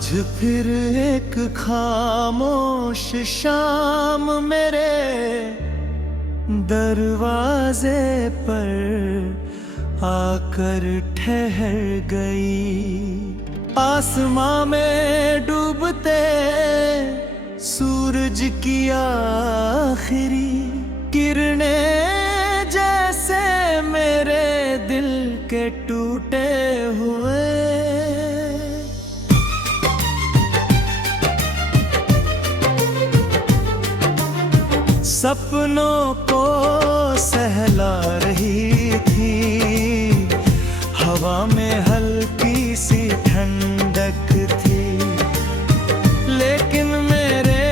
आज फिर एक खामोश शाम मेरे दरवाजे पर आकर ठहर गई। आसमां में डूबते सूरज की आखिरी किरणें जैसे मेरे दिल के टूटे हुए सपनों को सहला रही थी। हवा में हल्की सी ठंडक थी, लेकिन मेरे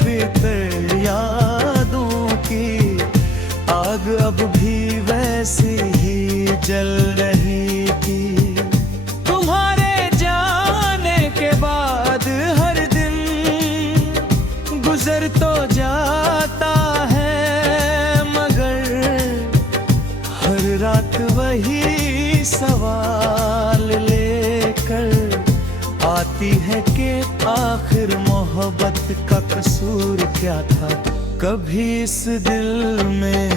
भीतर यादों की आग अब भी वैसी ही जल रही थी। तुम्हारे जाने के बाद हर दिन गुजर तो जाता है, मगर हर रात वही सवाल लेकर आती है कि आखिर मोहब्बत का कसूर क्या था। कभी इस दिल में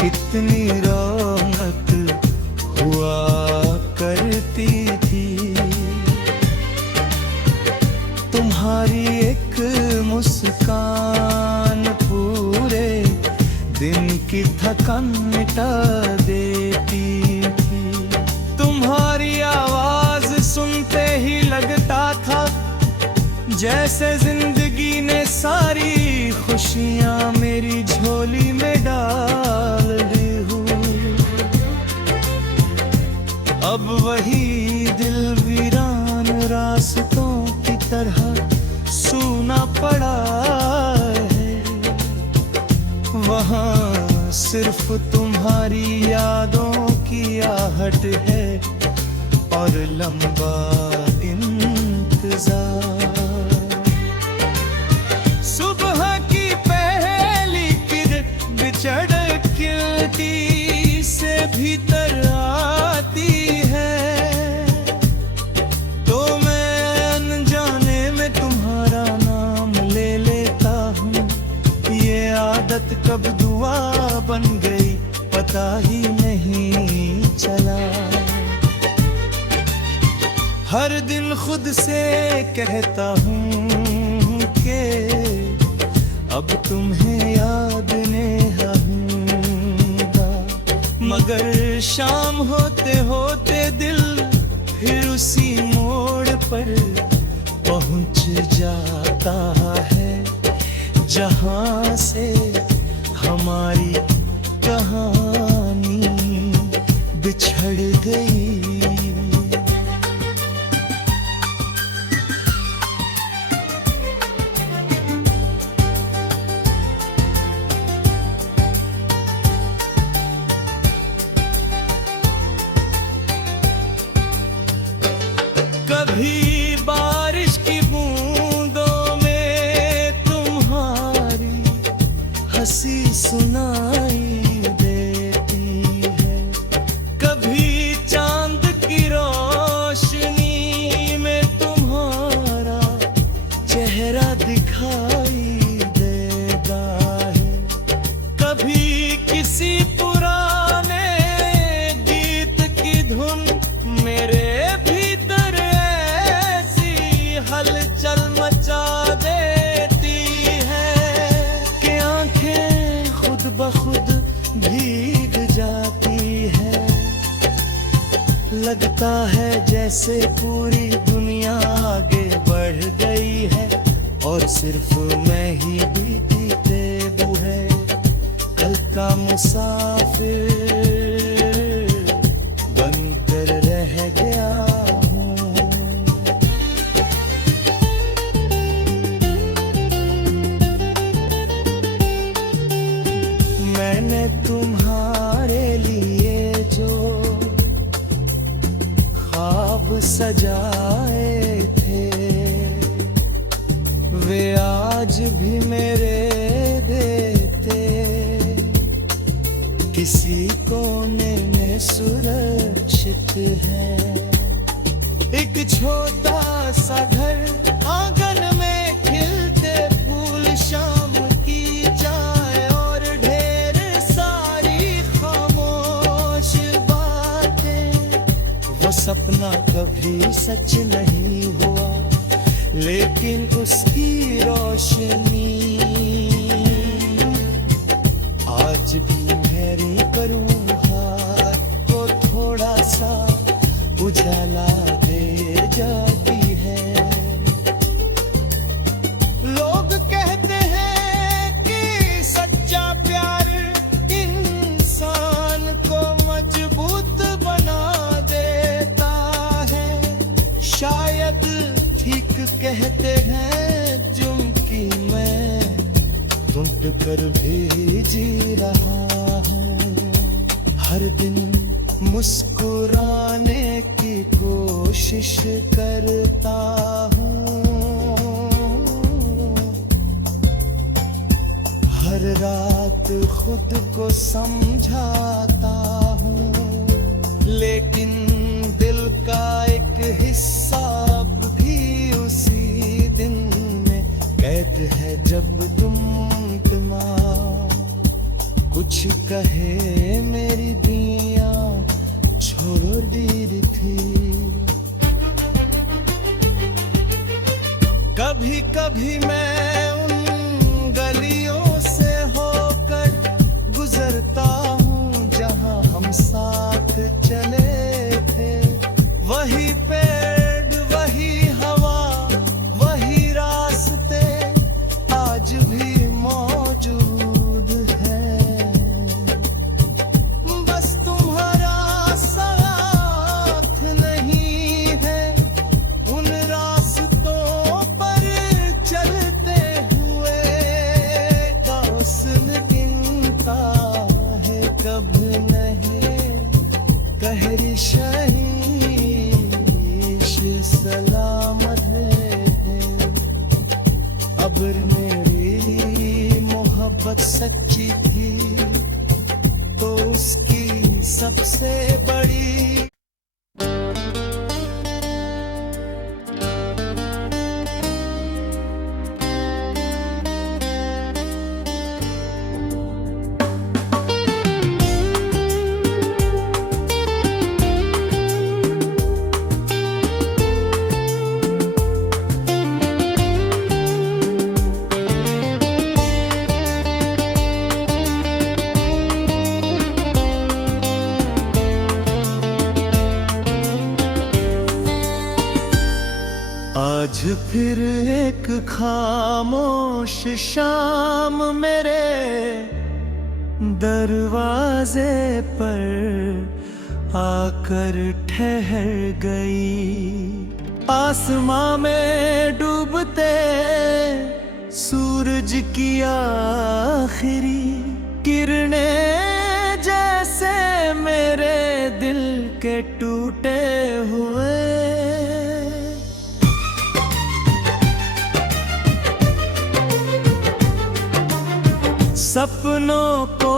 कितनी रौनक हुआ करती थी। तुम्हारी एक मुस्कान पूरे दिन की थकान मिटा देती थी। तुम्हारी आवाज सुनते ही लगता था जैसे जिंदगी ने सारी खुशियां मेरी झोली में डाल दी हूँ। अब वही दिल वीरान रास्तों की तरह सूना पड़ा है। वहाँ सिर्फ तुम्हारी यादों की आहट है और लंबा इंतजार। सुबह की पहली किरण बिछड़ती से भीतर आती है, तो मैं अनजाने में तुम्हारा नाम ले लेता हूँ। ये आदत कब दुआ बन गई पता ही नहीं चला। हर दिन खुद से कहता हूँ कि अब तुम्हें याद नहीं आऊंगा, मगर शाम होते होते दिल फिर उसी मोड़ पर पहुंच जाता है जहां से हमारी कहानी बिछड़ गई। कभी बारिश की बूंदों में तुम्हारी हंसी सुनाई देती है, कभी चांद की रोशनी में तुम्हारा चेहरा दिखाई देता है, कभी किसी पुराने गीत की धुन मेरे हलचल मचा देती है कि आंखें खुद ब खुद भीग जाती है। लगता है जैसे पूरी दुनिया आगे बढ़ गई है और सिर्फ मैं ही बीती बेबू है। कल का मुसाफिर बनकर रह गया। मैंने तुम्हारे लिए जो ख्वाब सजाए थे वे आज भी मेरे देते किसी कोने में सुरक्षित है। एक छोटा सा घर, आंगन में खिलते फूल, शाम की चाय और ढेर सारी खामोश बातें। वो सपना कभी सच नहीं हुआ, लेकिन उसकी रोशनी आज भी मेरी करूँ हाथ को थोड़ा सा उजाला दे जाती है। लोग कहते हैं कि सच्चा प्यार इंसान को मजबूत बना देता है। शायद ठीक कहते हैं, जुम्की मैं ढूंढ कर भी जी रहा हूँ। हर दिन मुस्कुराने की कोशिश करता हूँ, हर रात खुद को समझाता हूँ, लेकिन दिल का एक हिस्सा भी उसी दिन में कैद है। जब तुम कुछ कहे मेरी दिया छोड़ दी थी। कभी कभी मैं उन गलियों से होकर गुजरता हूँ जहाँ हम साथ चले थे। वही पेड़, वही हवा, वही रास्ते आज भी मौजूद है। बस तुम्हारा साथ नहीं है उन रास्तों पर चलते हुए। का हुस्न गिनता है कब नहीं, कहरी शहीश सलामत है। अब मेरी मोहब्बत सच्ची थी तो उसकी सबसे बड़ी आज फिर एक खामोश शाम मेरे दरवाजे पर आकर ठहर गई। आसमां में डूबते सूरज की आखिरी किरणें जैसे मेरे दिल के टूटे हुए सपनों को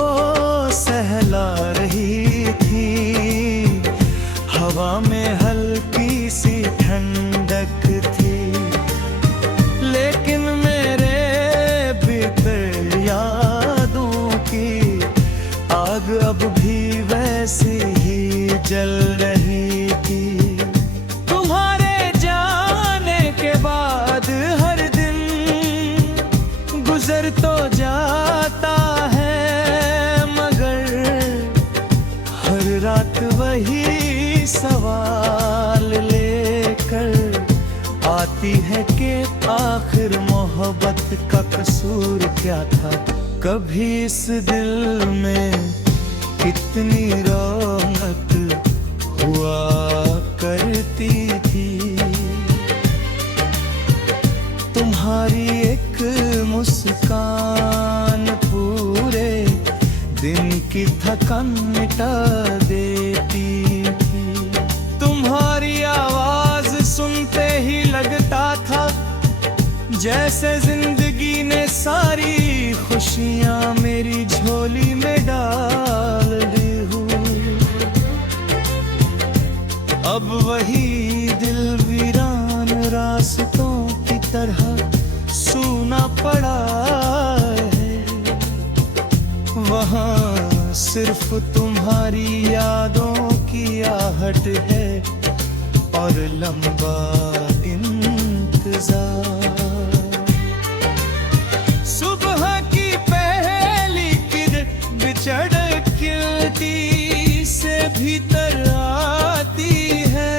सहला रही थी। हवा में हल्की सी ठंडक थी, लेकिन मेरे भीतर यादों की आग अब भी वैसी ही जल रही थी। तुम्हारे जाने के बाद हर दिन गुजर तो जाता है, मगर हर रात वही सवाल लेकर आती है कि आखिर मोहब्बत का कसूर क्या था। कभी इस दिल में कितनी रौनक हुआ करती थी। तुम्हारी एक मुस्कान पूरे दिन की थकान मिटा देती थी। तुम्हारी आवाज सुनते ही लगता था जैसे जिंदगी ने सारी खुशियां मेरी झोली में डाल दी हूँ। अब वही दिल तरह सूना पड़ा है। वहाँ सिर्फ तुम्हारी यादों की आहट है और लंबा इंतजार। सुबह की पहली किरण बिछड़ती से भीतर आती है,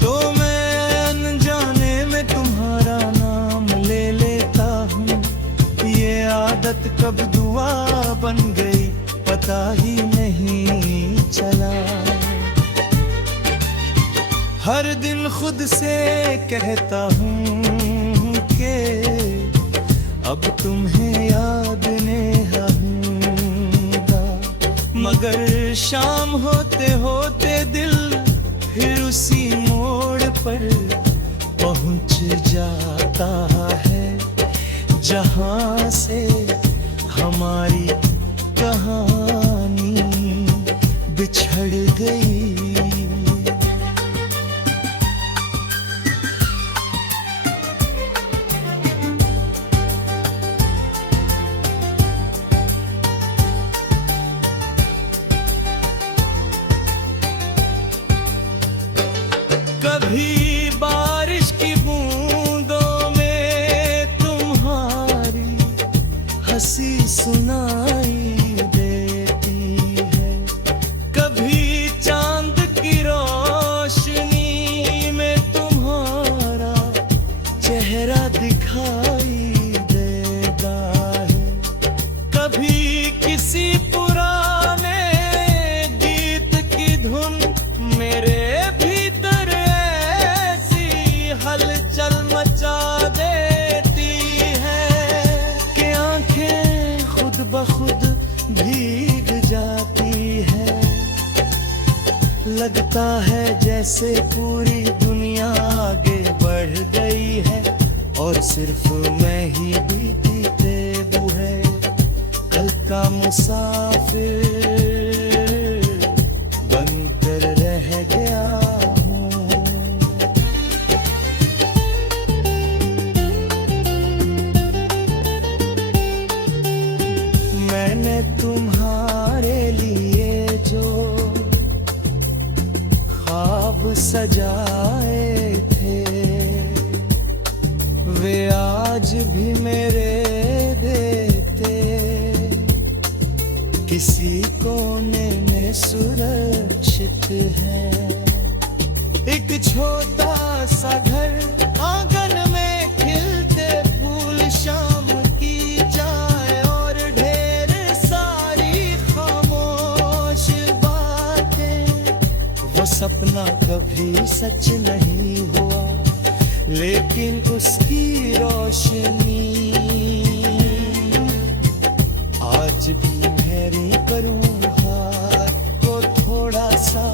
तो मैं अनजाने में तुम्हारा नाम ले लेता हूँ। ये आदत कब दुआ बन गई पता ही नहीं चला। हर दिन खुद से कहता हूँ कि अब तुम्हें याद नहीं आऊंगा, मगर शाम होते होते दिल फिर उसी मोड़ पर पहुंच जाता है जहां से हमारी कहानी बिछड़ गई। कभी बारिश की बूंदों में तुम्हारी हंसी सुनाई देती है, कभी चांद की रोशनी में तुम्हारा चेहरा दिखाई देता है, कभी किसी पुराने गीत की धुन मेरे हलचल मचा देती है कि आंखें खुद ब खुद भीग जाती है। लगता है जैसे पूरी दुनिया आगे बढ़ गई है और सिर्फ मैं ही बीती बेबू है। कल का मुसाफिर बनकर रह गया। मैंने तुम्हारे लिए जो ख्वाब सजाए थे वे आज भी मेरे देते किसी कोने में सुरक्षित है। एक छोटा सा घर आंगन में खिलते फूल, शाम की चाय और सपना कभी सच नहीं हुआ, लेकिन उसकी रोशनी आज भी मेरी करूँ हाथ को थोड़ा सा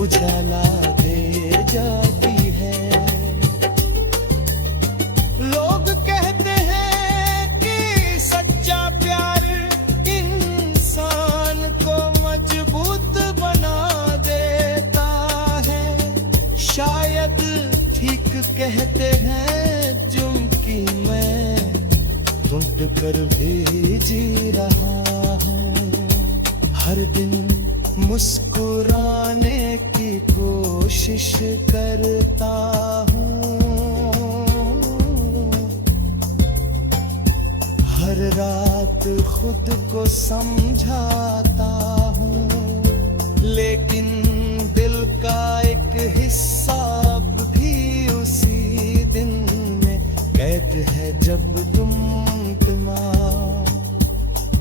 उजाला दे जाती है। लोग कहते हैं कि सच्चा प्यार इंसान को मजबूत बना देता है, शायद ठीक कहते हैं जुम्की मैं ढूंढ कर भी जी रहा हूँ। हर दिन मुस्कुराने की कोशिश करता हूँ, हर रात खुद को समझाता हूँ, लेकिन दिल का एक हिस्सा भी उसी दिन में कैद है जब तुम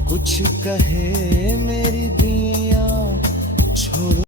कुछ कहे मेरी दिया छोड़